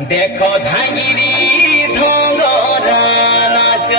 देखो धांगिरी धंगरा नाच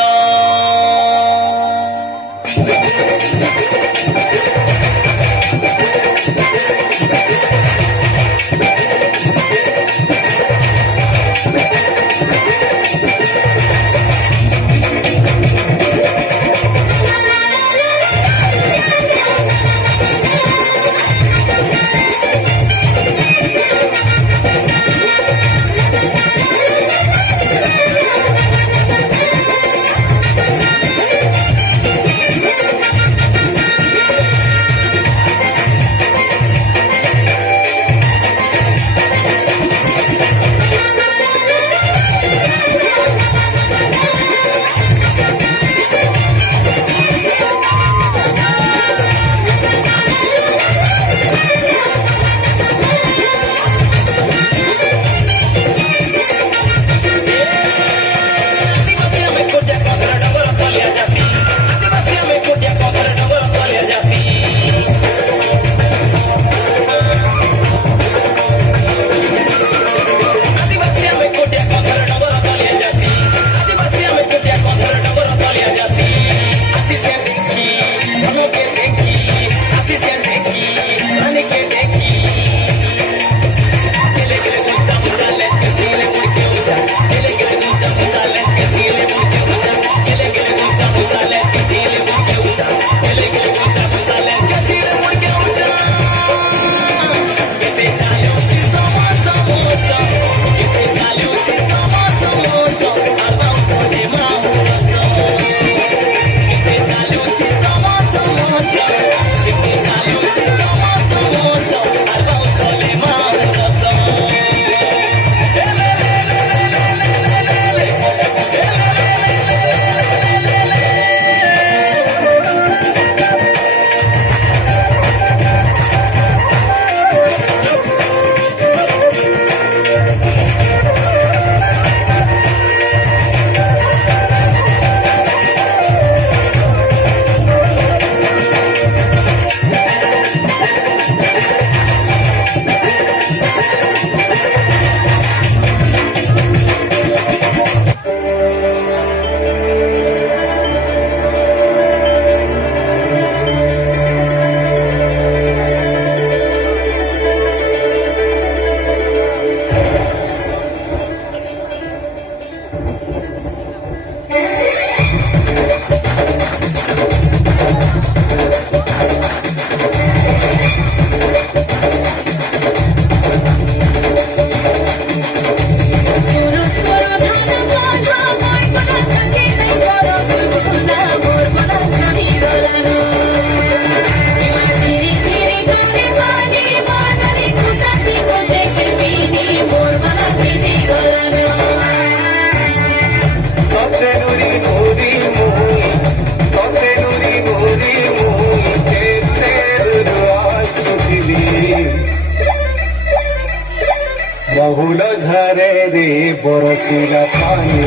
बहुल झरे रे बरसिला पानी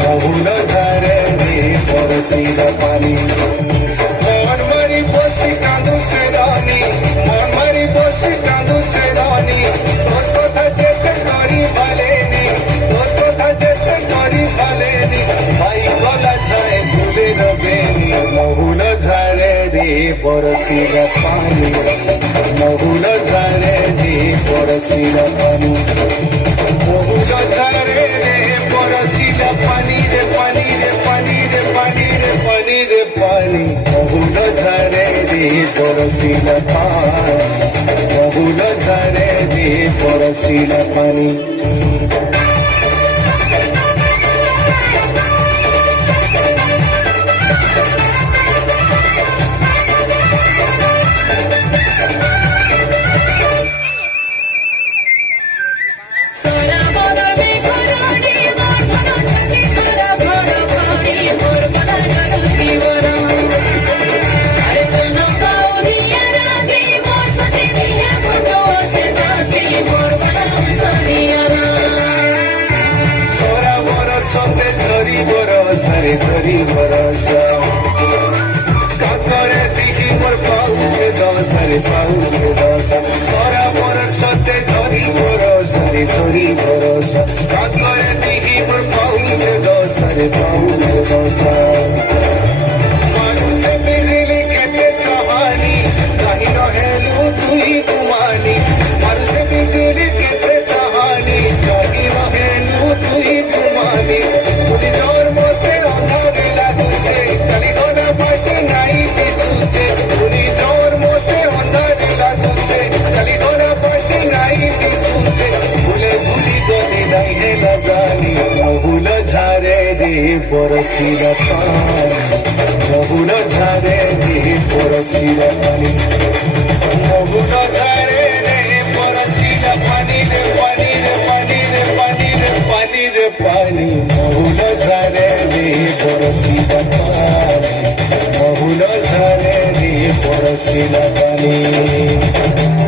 बहुल झरे रे बरसिला पानी मन मारी बसी कांदुचे रानी मन मारी बसी कांदुचे रानी तोर কথা যেতে করি ভালেনি তোর কথা যেতে করি ভালেনি ভাই গলা যায় ঝুলে রবেনি বহুল ঝরে রে বরসিলা পানি বহুল ঝরে রে বরসিলা পানি বহুল ঝরে রে বরসিলা পানি রে পানি রে পানি রে পানি রে পানি রে পানি বহুল ঝরে রে বরসিলা পানি বহুল ঝরে রে বরসিলা পানি সতে ঝরি বরসরে ঝরি বরস কাকরে দিহি মোর পাউছে দশরে পাউছে দশ সরা মোর সতে ঝরি বরসরে जोड़ी भरोसा काकर दिही पर पहुँच दोसर पहुँच दोसा मानुष बिजली केते चाहानी कहीं रहेलू तुई गुमानी मानुष बिजली केते चाहानी कहीं रहेलू तुई गुमानी तुझी जोर मोते अंधार लागुचे चली गो ना बाटे नाई दिसुचे तुझी जोर मोते अंधार लागुचे चली गो ना बाटे नाई दिसुचे भूले भूली गली नहीं है न जानी बहुल झारे रे बरसील पानी बहुल झारे रे बरसील पानी बहुल झारे रे बरसील पानी रे पानी रे पानी रे पानी रे पानी रे पानी बहुल झारे रे बरसील पानी बहुल झारे रे बरसील पानी